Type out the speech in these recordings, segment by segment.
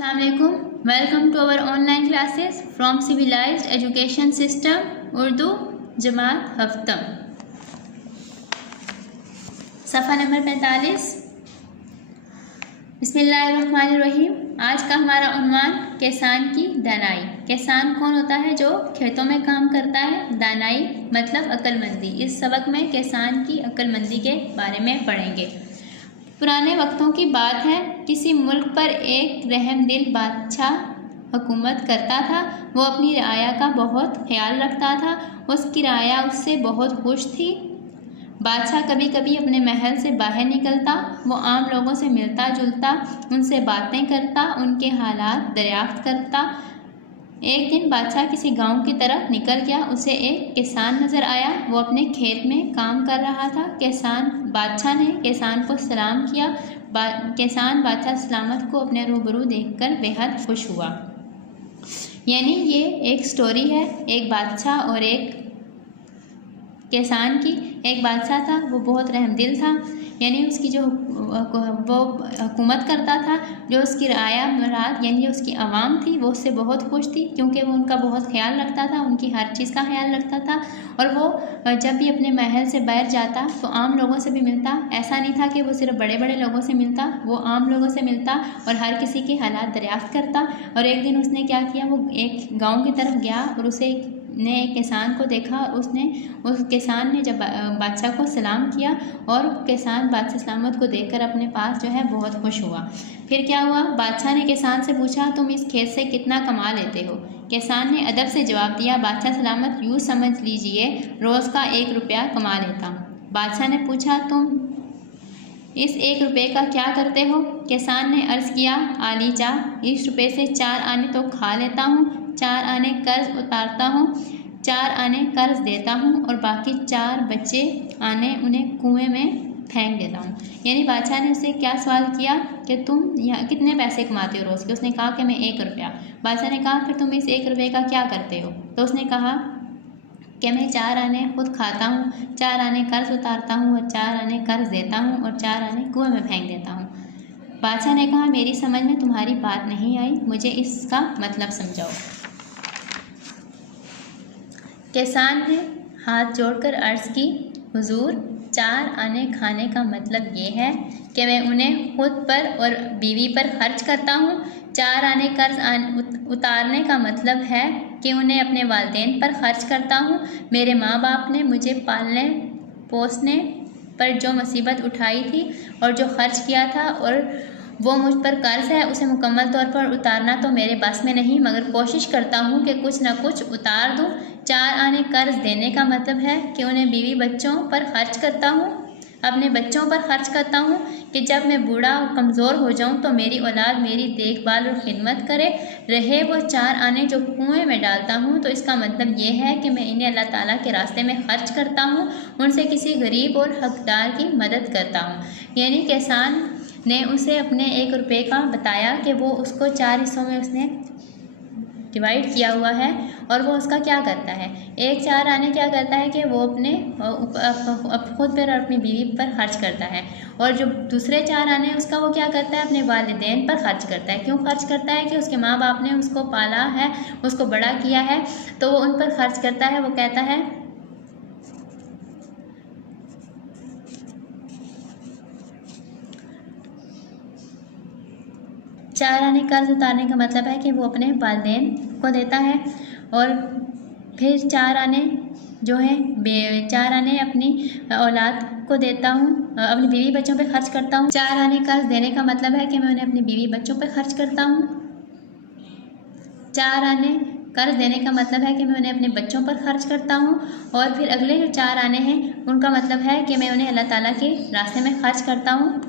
Assalamualaikum. Welcome to our online classes from Civilized Education System Urdu जमात हफ्तम। सफ़ा number 45। बिस्मिल्लाहिर्रहमानिर्रहीम। आज का हमारा उन्वान किसान की दानाई। किसान कौन होता है? जो खेतों में काम करता है। दानाई मतलब अक्लमंदी। इस सबक में किसान की अक्लमंदी के बारे में पढ़ेंगे। पुराने वक्तों की बात है, किसी मुल्क पर एक रहमदिल बादशाह हुकूमत करता था। वो अपनी रआया का बहुत ख्याल रखता था। उसकी रआया उससे बहुत खुश थी। बादशाह कभी कभी अपने महल से बाहर निकलता, वो आम लोगों से मिलता जुलता, उनसे बातें करता, उनके हालात दरियाफ्त करता। एक दिन बादशाह किसी गांव की तरफ निकल गया। उसे एक किसान नज़र आया। वो अपने खेत में काम कर रहा था। बादशाह ने किसान को सलाम किया। किसान बादशाह सलामत को अपने रूबरू देखकर बेहद खुश हुआ। यानी ये एक स्टोरी है, एक बादशाह और एक किसान की। एक बादशाह था, वो बहुत रहमदिल था, यानी उसकी जो वो हुकूमत करता था, जो उसकी रआया मराद यानी जो उसकी आवाम थी, वो उससे बहुत खुश थी, क्योंकि वो उनका बहुत ख्याल रखता था, उनकी हर चीज़ का ख्याल रखता था। और वो जब भी अपने महल से बाहर जाता तो आम लोगों से भी मिलता। ऐसा नहीं था कि वो सिर्फ बड़े बड़े लोगों से मिलता, वो आम लोगों से मिलता और हर किसी के हालात दरियाफ्त करता। और एक दिन उसने क्या किया, वो एक गाँव की तरफ गया और एक किसान को देखा। उस किसान ने जब बादशाह को सलाम किया और किसान बादशाह सलामत को देखकर अपने पास जो है बहुत खुश हुआ। फिर क्या हुआ, बादशाह ने किसान से पूछा, तुम इस खेत से कितना कमा लेते हो? किसान ने अदब से जवाब दिया, बादशाह सलामत, यूँ समझ लीजिए रोज़ का 1 रुपया कमा लेता हूँ। बादशाह ने पूछा, तुम इस 1 रुपये का क्या करते हो? किसान ने अर्ज़ किया, आलीजा, इस रुपये से 4 आने तो खा लेता हूँ, 4 आने कर्ज उतारता हूँ, 4 आने कर्ज देता हूँ और बाकी 4 बच्चे आने उन्हें कुएं में फेंक देता हूँ। यानी बादशाह ने उससे क्या सवाल किया कि तुम यहाँ कितने पैसे कमाते हो रोज़ के? उसने कहा कि मैं 1 रुपया। बादशाह ने कहा, फिर तुम इस 1 रुपये का क्या करते हो? तो उसने कहा कि मैं 4 आने खुद खाता हूँ, 4 आने कर्ज उतारता हूँ और 4 आने कर्ज देता हूँ और 4 आने कुएं में फेंक देता हूँ। बादशाह ने कहा, मेरी समझ में तुम्हारी बात नहीं आई, मुझे इसका मतलब समझाओ। किसान ने हाथ जोड़कर अर्ज़ की, हुजूर, 4 आने खाने का मतलब ये है कि मैं उन्हें खुद पर और बीवी पर खर्च करता हूँ। 4 आने कर्ज उतारने का मतलब है कि उन्हें अपने वालिदैन पर खर्च करता हूँ। मेरे माँ बाप ने मुझे पालने पोसने पर जो मुसीबत उठाई थी और जो खर्च किया था और वो मुझ पर कर्ज है, उसे मुकम्मल तौर पर उतारना तो मेरे बस में नहीं, मगर कोशिश करता हूँ कि कुछ न कुछ उतार दूँ। 4 आने कर्ज देने का मतलब है कि उन्हें बीवी बच्चों पर खर्च करता हूँ, अपने बच्चों पर खर्च करता हूँ कि जब मैं बूढ़ा और कमज़ोर हो जाऊँ तो मेरी औलाद मेरी देखभाल और खिदमत करे। रहे वो 4 आने जो कुएं में डालता हूँ, तो इसका मतलब ये है कि मैं इन्हें अल्लाह ताला के रास्ते में खर्च करता हूँ, उनसे किसी गरीब और हकदार की मदद करता हूँ। यानी किसान ने उसे अपने 1 रुपये का बताया कि वो उसको 4 हिस्सों में उसने डिवाइड किया हुआ है और वो उसका क्या करता है। एक 4 आने क्या करता है कि वो अपने खुद पर और अपनी बीवी पर खर्च करता है, और जो दूसरे 4 आने उसका वो क्या करता है, अपने वालिदैन पर खर्च करता है। क्यों खर्च करता है? कि उसके माँ बाप ने उसको पाला है, उसको बड़ा किया है, तो वो उन पर खर्च करता है। वो कहता है, 4 आने कर्ज उतारने का मतलब है कि वो अपने वालिदैन को देता है, और फिर 4 आने जो है 4 आने अपनी औलाद को देता हूँ, अपनी बीवी बच्चों पे खर्च करता हूँ। 4 आने कर्ज देने का मतलब है कि मैं उन्हें अपनी बीवी बच्चों पे खर्च करता हूँ। 4 आने कर्ज देने का मतलब है कि मैं उन्हें अपने बच्चों पर खर्च करता हूँ, और फिर अगले जो 4 आने हैं उनका मतलब है कि मैं उन्हें अल्लाह ताला के रास्ते में खर्च करता हूँ।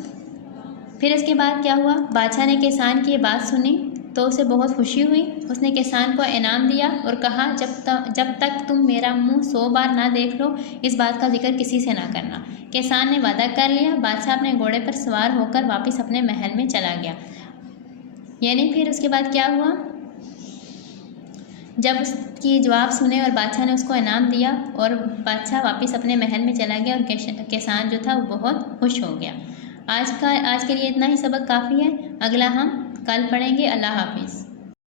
फिर इसके बाद क्या हुआ, बादशाह ने किसान की ये बात सुनी तो उसे बहुत खुशी हुई। उसने किसान को इनाम दिया और कहा, जब तक तुम मेरा मुंह 100 बार ना देख लो, इस बात का जिक्र किसी से ना करना। किसान ने वादा कर लिया। बादशाह अपने घोड़े पर सवार होकर वापस अपने महल में चला गया। यानी फिर उसके बाद क्या हुआ, जब उसकी जवाब सुने और बादशाह ने उसको इनाम दिया और बादशाह वापस अपने महल में चला गया, और किसान जो था वो बहुत खुश हो गया। आज के लिए इतना ही सबक काफ़ी है। अगला हम कल पढ़ेंगे। अल्लाह हाफिज़।